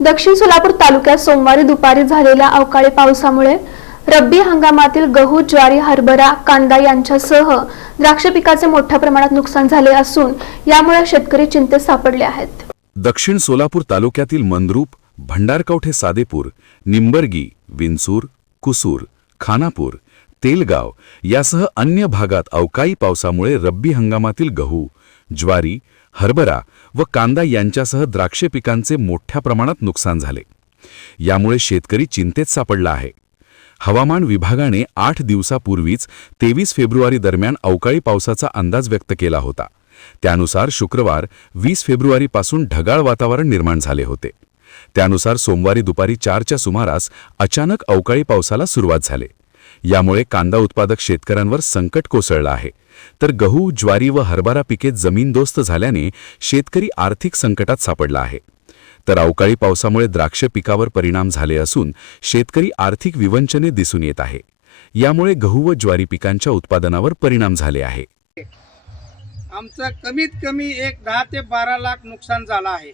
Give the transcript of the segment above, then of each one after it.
दक्षिण सोलापूर तालुक्यात सोमवारी दुपारी झालेल्या अवकाळी पावसामुळे रब्बी हंगामातील गहू, ज्वारी, हरभरा, कांदा यांच्यासह द्राक्ष पिकाचे मोठ्या प्रमाणात नुकसान झाले असून यामुळे शेतकरी चिंतेत सापडले आहेत। दक्षिण सोलापूर तालुक्यातील मंद्रुप, भंडारकवठे, सादेपूर, निंबर्गी, विंचूर, कुसूर, खानापूर, तेलगाव यासह अन्य भागात अवकाळी पावसामुळे रब्बी हंगामातील गहू, ज्वारी, हरभरा व कांदा यांच्यासह द्राक्ष पिकांचे मोठ्या प्रमाणात नुकसान झाले। यामुळे शेतकरी चिंतेत सापडला आहे। हवामान विभागाने 8 दिवसापूर्वीच 23 फेब्रुवारी दरम्यान अवकाळी पावसाचा अंदाज व्यक्त केला होता। त्यानुसार शुक्रवार 20 फेब्रुवारीपासून ढगाळ वातावरण निर्माण झाले होते। त्यानुसार सोमवारी दुपारी 4च्या सुमारास अचानक अवकाळी पावसाला सुरुवात झाली। यामुळे कांदा उत्पादक शेतकऱ्यांवर संकट कोसळलं आहे, तर गहू, ज्वारी व हरभरा पिके जमीनदोस्त झाल्याने शेतकरी आर्थिक संकटात सापडला आहे। तर अवकाळी पावसामुळे द्राक्ष पिकावर परिणाम झाले असून शेतकरी आर्थिक विवंचने दिसून येत आहे। यामुळे गहू व ज्वारी पिकांच्या उत्पादनावर परिणाम झाले आहे। आमचं कमीत कमी एक 10 ते 12 लाख नुकसान झालं आहे।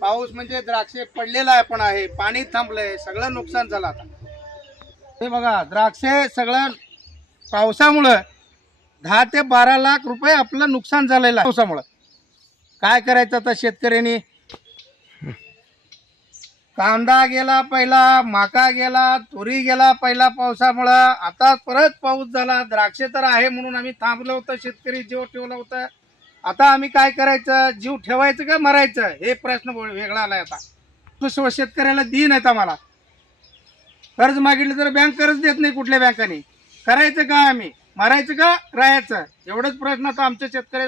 पाऊस म्हणजे द्राक्षे पडलेला पण आहे, पाणी थांबलंय, सगळं नुकसान झालं। आता हे बघा, द्राक्षे सगळं पावसामुळे 10 ते 12 लाख रुपये आपलं नुकसान झालेलं आहे पावसामुळे। काय करायचं आता शेतकऱ्यांनी? कांदा गेला पहिला, माका गेला, तुरी गेला पहिला पावसामुळे। आता परत पाऊस झाला, द्राक्षे तर आहे म्हणून आम्ही थांबलो होतो, शेतकरी जीव ठेवला होता। आता आम्ही काय करायचं? जीव ठेवायचं का मरायचं हे प्रश्न वेगळा आलाय। आता शेतकऱ्याला दिन आहेत, आम्हाला कर्ज मागितलं तर बँक कर्ज देत नाही कुठल्या बँकाने। करायचं का आम्ही? मरायचं का राहायचं? एवढंच प्रश्न आता आमच्या शेतकऱ्या